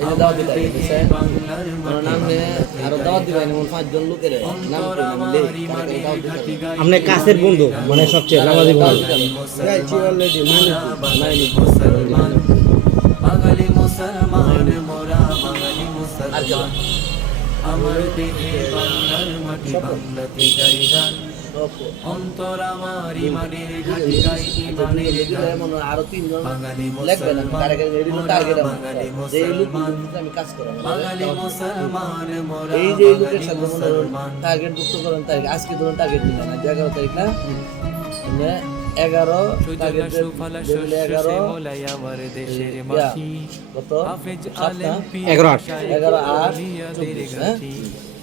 এই যে দাওয়াত দিতে নামে আরও দাওয়াত এমন পাঁচজন লোকের নাম হবে। আপনার কাছের বন্ধু মানে সবচেয়ে নামাজি বন্ধু। গাইছি অলরেডি মানে নাইনি বাঙালি মুসলমান মোরা বাঙালি মুসলমান। আমার দেহে বাংলার মাটি বাংলাতে গান। অন্তর আমার ইমানের ঘাটি গাই ইমানের এমন আরও তিনজন বাঙালি লাগবে না তার আগে রেডি টার্গেট বাঙালি মুসলমান। আমি কাজ করব বাঙালি মুসলমান মোরা এই যে লোকের সাথে মুসলমান। টার্গেট যুক্ত করেন তারিখ আজকে ধরুন টার্গেট দিলেন না এগারো তারিখ না? মানে এগারো এগারো। আট।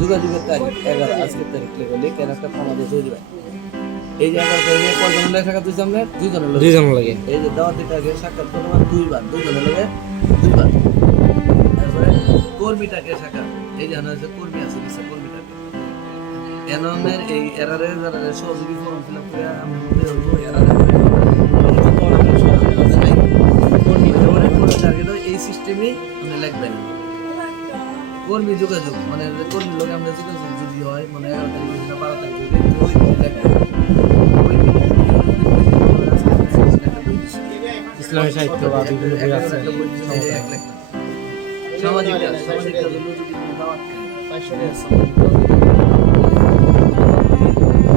যোগাযোগের তারিখ এগারো আজকের তারিখ লিখবেন লিখে একটা আমাদের হয়ে যাবে এই যে এগারো তারিখে লগে সাক্ষাৎ দিচ্ছি আমরা দুইজনের লগে। দুইজন লাগে। এই যে দাওয়াতি টাকে সাক্ষাৎ করলাম দুইবার লগে দুইবার। তারপরে কর্মীটাকে সাক্ষাৎ এই যে আছে কর্মী আছে কর্মীটাকে। এনমের এই এরারে যারা সহযোগী ফর্ম ফিল আপ করে আমি কর্মী যোগাযোগ মানে কর্মী লোক আমরা যোগাযোগ যদি হয় মানে এগারো তারিখে না বারো তারিখে ইসলামী সাহিত্য বা বিভিন্ন বই আছে। সামাজিক সামাজিক কাজ যদি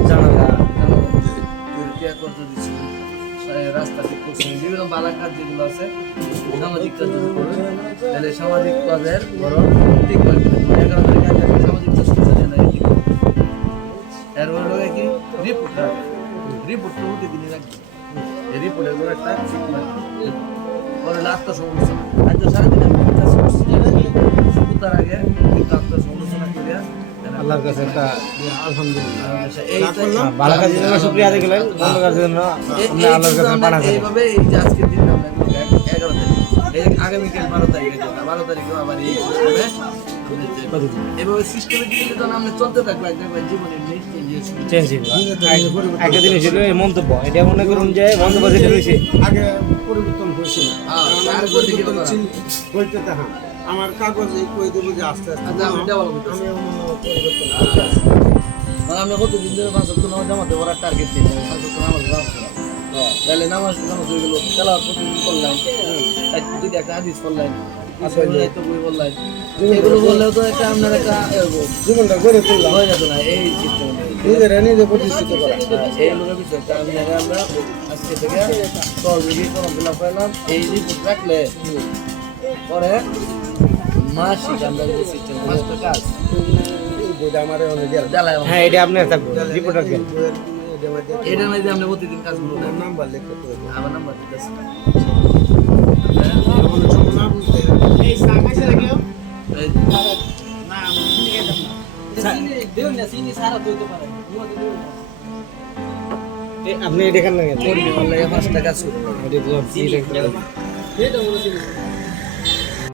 জানালা। করতে দিচ্ছি রাস্তা ঠিক বিভিন্ন বালা কাজ যেগুলো আছে, সামাজিক কাজ যদি করেন তাহলে সামাজিক কাজের বড় ঠিক করবে? এগারো রিপোর্ট রাখবে। রাখবে। রিপোর্টের একটা ঠিক মারবে পরে করছি। আল্লাহর কাছে একটা আলহামদুলিল্লাহ ভালো কাজের জন্য শুক্রিয়া আদায় করলেন মন্দ কাজের জন্য আপনি আল্লাহর কাছে পানা করেন এইভাবে এই যে আজকের দিন আমরা এগুলো এক- এগারো তারিখ আগামীকাল বারো তারিখে বারো তারিখেও আবার এই সিস্টেমে এভাবে সিস্টেমে যখন আমরা চলতে থাকব একবার জীবনের চেঞ্জ একটা জিনিস ছিল এই মন্তব্য। এটা মনে করুন যে মন্তব্য যেটা রয়েছে। আগে পরিবর্তন হয়েছিল আর আর পরিবর্তন হইতে তাহা আমার কাগজ এই কই দেবো যে আস্তে আস্তে আমি। আমি অন্য পরিবর্তন মানে আমরা কতদিন ধরে পাঁচ সপ্তাহ নামাজ জামাতে ওরা টার্গেট দিই। পাঁচ সপ্তাহ নামাজ জামাত। করা। তাহলে নামাজ নামাজ হয়ে গেল তেলা প্রতিদিন করলাম। তাই যদি একটা হাদিস করলেন আসলে তো বই বললেন এগুলো বললেও তো একটা আপনার একটা জীবনটা গড়ে তুললাম। হয়ে যেত না এই নিজেরা নিজে প্রতিষ্ঠিত করা। এই লোকের বিষয়টা আপনারা আমরা আজকে থেকে সহযোগী ফর্ম ফিল আপ করলাম। এই রিপোর্ট রাখলে পরে মাসিক আমরা যে সিস্টেম কাজ। হ্যাঁ এটা আপনার রিপোর্ট রাখবেন এটার মধ্যে আমরা প্রতিদিন কাজগুলো দেব। নাম্বার লিখতে আমার নাম্বার দিতেছি আমাদের সব না বুঝতে এই এ, আপনি বললে পাঁচটা কাজ করতে হবে। এটা তো-